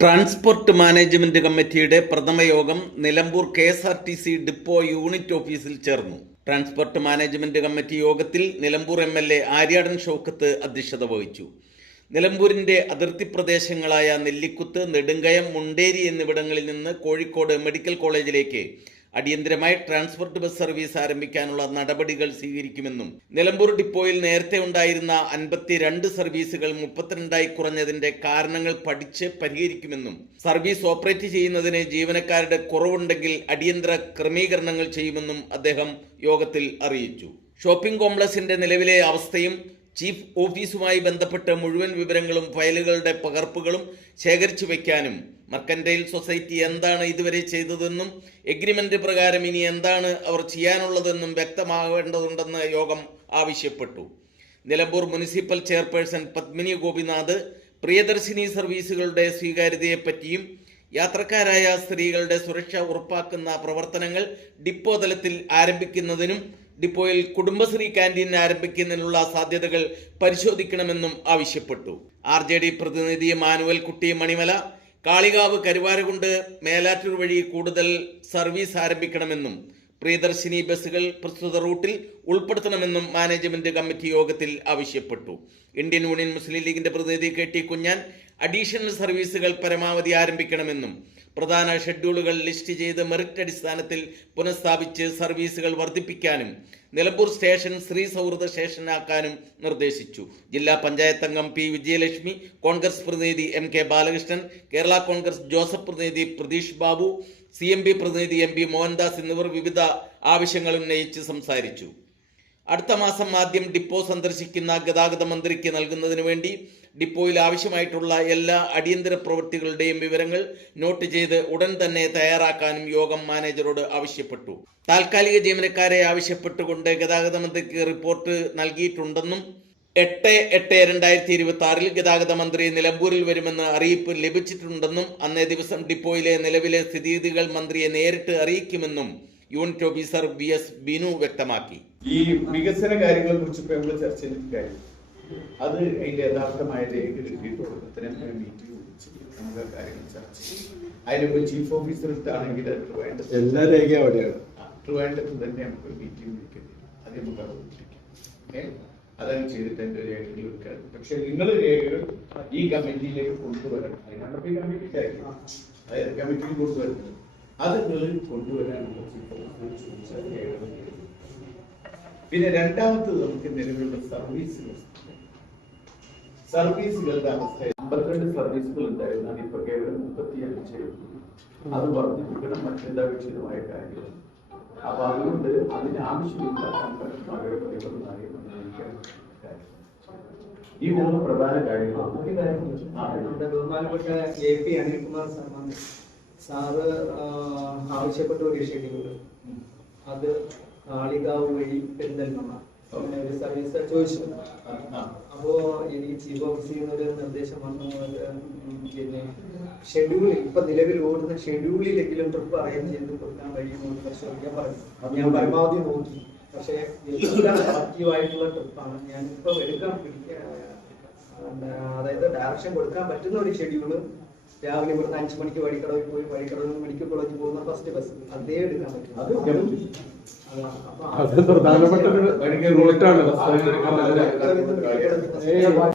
Transport management കമ്മിറ്റിയുടെ പ്രഥമ യോഗം നിലമ്പൂർ KSRTC ഡിപ്പോ യൂണിറ്റ് ഓഫീസിൽ ചേർന്നു. ട്രാൻസ്പോർട്ട് മാനേജ്മെന്റ് കമ്മിറ്റി യോഗത്തിൽ നിലമ്പൂർ MLA ആര്യാടൻ ഷൗക്കത്ത് അധ്യക്ഷത വഹിച്ചു. നിലമ്പൂരിന്റെ അതിർത്തി പ്രദേശങ്ങളായ നെല്ലിക്കുത്ത്, നെടുങ്കയം, മുണ്ടേരി എന്നിവിടങ്ങളിൽ നിന്ന് കോഴിക്കോട് മെഡിക്കൽ കോളേജിലേക്ക് അടിയന്തരമായി ട്രാൻസ്പോർട്ട് ബസ് സർവീസ് ആരംഭിക്കാനുള്ള നടപടികൾ സ്വീകരിക്കുമെന്നും നിലമ്പൂർ ഡിപ്പോയിൽ നേരത്തെ ഉണ്ടായിരുന്ന 52 സർവീസുകൾ 32ആയി കുറഞ്ഞതിന്റെ കാരണങ്ങൾ പഠിച്ച് പരിഹരിക്കുമെന്നും സർവീസ് ഓപ്പറേറ്റ് ചെയ്യുന്നതിന് ജീവനക്കാരുടെ കുറവുണ്ടെങ്കിൽ അടിയന്തര ക്രമീകരണങ്ങൾ ചെയ്യുമെന്നും അദ്ദേഹം യോഗത്തിൽ അറിയിച്ചു. ഷോപ്പിംഗ് കോംപ്ലക്സിന്റെ നിലവിലെ അവസ്ഥയും ചീഫ് ഓഫീസുമായി ബന്ധപ്പെട്ട് മുഴുവൻ വിവരങ്ങളും ഫയലുകളുടെ പകർപ്പുകളും ശേഖരിച്ചു വയ്ക്കാനും മർക്കന്റൈൽ സൊസൈറ്റി എന്താണ് ഇതുവരെ ചെയ്തതെന്നും എഗ്രിമെന്റ് പ്രകാരം ഇനി എന്താണ് അവർ ചെയ്യാനുള്ളതെന്നും വ്യക്തമാവേണ്ടതുണ്ടെന്ന് യോഗം ആവശ്യപ്പെട്ടു. നിലമ്പൂർ മുനിസിപ്പൽ ചെയർപേഴ്സൺ പത്മിനി ഗോപിനാഥ് പ്രിയദർശിനി സർവീസുകളുടെ സ്വീകാര്യതയെപ്പറ്റിയും യാത്രക്കാരായ സ്ത്രീകളുടെ സുരക്ഷ ഉറപ്പാക്കുന്ന പ്രവർത്തനങ്ങൾ ഡിപ്പോ തലത്തിൽ ആരംഭിക്കുന്നതിനും ഡിപ്പോയിൽ കുടുംബശ്രീ ക്യാൻറ്റീൻ ആരംഭിക്കുന്നതിനുള്ള സാധ്യതകൾ പരിശോധിക്കണമെന്നും ആവശ്യപ്പെട്ടു. RJD പ്രതിനിധി മാനുവൽ കുട്ടി മണിമല കാളികാവ്, കരുവാരകുണ്ട്, മേലാറ്റൂർ വഴി കൂടുതൽ സർവീസ് ആരംഭിക്കണമെന്നും പ്രിയദർശിനി ബസ്സുകൾ പ്രസ്തുത റൂട്ടിൽ ഉൾപ്പെടുത്തണമെന്നും മാനേജ്മെന്റ് കമ്മിറ്റി യോഗത്തിൽ ആവശ്യപ്പെട്ടു. ഇന്ത്യൻ യൂണിയൻ മുസ്ലിം ലീഗിന്റെ പ്രതിനിധി KT കുഞ്ഞാൻ അഡീഷണൽ സർവീസുകൾ പരമാവധി ആരംഭിക്കണമെന്നും പ്രധാന ഷെഡ്യൂളുകൾ ലിസ്റ്റ് ചെയ്ത് മെറിറ്റ് അടിസ്ഥാനത്തിൽ പുനഃസ്ഥാപിച്ച് സർവീസുകൾ വർദ്ധിപ്പിക്കാനും നിലമ്പൂർ സ്റ്റേഷൻ സ്ത്രീ സൗഹൃദ സ്റ്റേഷനാക്കാനും നിർദ്ദേശിച്ചു. ജില്ലാ പഞ്ചായത്ത് അംഗം P. വിജയലക്ഷ്മി, കോൺഗ്രസ് പ്രതിനിധി MK ബാലകൃഷ്ണൻ, കേരള കോൺഗ്രസ് ജോസഫ് പ്രതിനിധി പ്രതീഷ് ബാബു, CMB പ്രതിനിധി MP മോഹൻദാസ് എന്നിവർ വിവിധ ആവശ്യങ്ങൾ ഉന്നയിച്ച് സംസാരിച്ചു. അടുത്ത മാസം ആദ്യം ഡിപ്പോ സന്ദർശിക്കുന്ന ഗതാഗത മന്ത്രിക്ക് നൽകുന്നതിന് വേണ്ടി ഡിപ്പോയിൽ ആവശ്യമായിട്ടുള്ള എല്ലാ അടിയന്തര പ്രവൃത്തികളുടെയും വിവരങ്ങൾ നോട്ട് ചെയ്ത് ഉടൻ തന്നെ തയ്യാറാക്കാനും യോഗം മാനേജറോട് ആവശ്യപ്പെട്ടു. താൽക്കാലിക ജീവനക്കാരെ ആവശ്യപ്പെട്ടുകൊണ്ട് ഗതാഗത മന്ത്രിക്ക് റിപ്പോർട്ട് നൽകിയിട്ടുണ്ടെന്നും 8/8/2026 ഗതാഗത മന്ത്രി നിലമ്പൂരിൽ വരുമെന്ന് അറിയിപ്പ് ലഭിച്ചിട്ടുണ്ടെന്നും അന്നേ ദിവസം ഡിപ്പോയിലെ നിലവിലെ സ്ഥിതിഗതികൾ മന്ത്രിയെ നേരിട്ട് അറിയിക്കുമെന്നും യൂണിറ്റ് ഓഫീസർ VS ബിനു വ്യക്തമാക്കി. ഈ വികസന കാര്യങ്ങളെ കുറിച്ച് ഇപ്പൊ നമ്മൾ ചർച്ച ചെയ്തിട്ട് കാര്യം അത് അതിന്റെ യഥാർത്ഥമായ രേഖ കിട്ടിയിട്ടുള്ളതിനെ മീറ്റിംഗ് വിളിച്ച് നമുക്ക് കാര്യങ്ങൾ ചർച്ച ചെയ്യും. അതിനിപ്പോ ചീഫ് ഓഫീസർ ആണെങ്കിൽ എല്ലാ രേഖയും അവിടെയാണ്. ട്രിവാൻഡ്രത്ത് തന്നെ നമുക്ക് മീറ്റിംഗ് വിളിക്കേണ്ടി അത് നമുക്ക് അറിയിക്കാം. അതാണ് ചെയ്തിട്ട് എന്റെ രേഖകൾ എടുക്കാൻ. പക്ഷെ നിങ്ങൾ രേഖകൾ ഈ കമ്മിറ്റിയിലേക്ക് കൊണ്ടുവരണം. അതിനാണ് ഈ കമ്മിറ്റി കാര്യം, അതായത് കമ്മിറ്റിയിൽ കൊണ്ടുവരുന്നത് അത് നിങ്ങൾ കൊണ്ടുവരാനുള്ള രേഖകൾ. പിന്നെ രണ്ടാമത്തത് നമുക്ക് നിലവിലുള്ള സർവീസുകളുടെ അവസ്ഥ 52 സർവീസുകൾ ഉണ്ടായിരുന്നു. അതിപ്പോ കേവലം 35. അത് വർദ്ധിപ്പിക്കണം, മറ്റെന്താപേക്ഷിതമായ കാര്യങ്ങൾ. അപ്പൊ അതുകൊണ്ട് അതിനാവശ്യമില്ല ഈ 3 പ്രധാന കാര്യങ്ങളാണ്. ബഹുമാനപ്പെട്ട AP അനിൽകുമാർ സാറ് ആവശ്യപ്പെട്ട ഒരു ഷെഡ്യൂൾ, അത് കാളികാവ് വഴി പെരിന്തൽമണ്ണ ഒരു സർവീസ് ചോദിച്ചു. അപ്പോ എനിക്ക് ചീഫ് ഓഫീസിൽ നിന്നൊരു നിർദ്ദേശം വന്നു, പിന്നെ ഷെഡ്യൂളിൽ ഇപ്പൊ നിലവിൽ ഓടുന്ന ഷെഡ്യൂളിലെങ്കിലും ട്രിപ്പ് അറേഞ്ച് ചെയ്ത് കൊടുക്കാൻ കഴിയുമോ എന്ന് പരിശോധിക്കാൻ പറഞ്ഞു. ഞാൻ പരമാവധി നോക്കി, പക്ഷേ എല്ലാം ആക്റ്റീവായിട്ടുള്ള ട്രിപ്പാണ്. ഞാനിപ്പോ അതായത് ഡയറക്ഷൻ കൊടുക്കാൻ പറ്റുന്ന ഒരു ഷെഡ്യൂള് രാവിലെ ഇവിടുന്ന് 5 മണിക്ക് വഴിക്കടവിൽ പോയി വഴിക്കടവിൽ നിന്ന് മെഡിക്കൽ കോളേജിൽ പോകുന്ന ഫസ്റ്റ് ബസ് അതേ എടുക്കാൻ പറ്റും. അത് പ്രധാനപ്പെട്ട ഒരു റൂട്ടാണ്.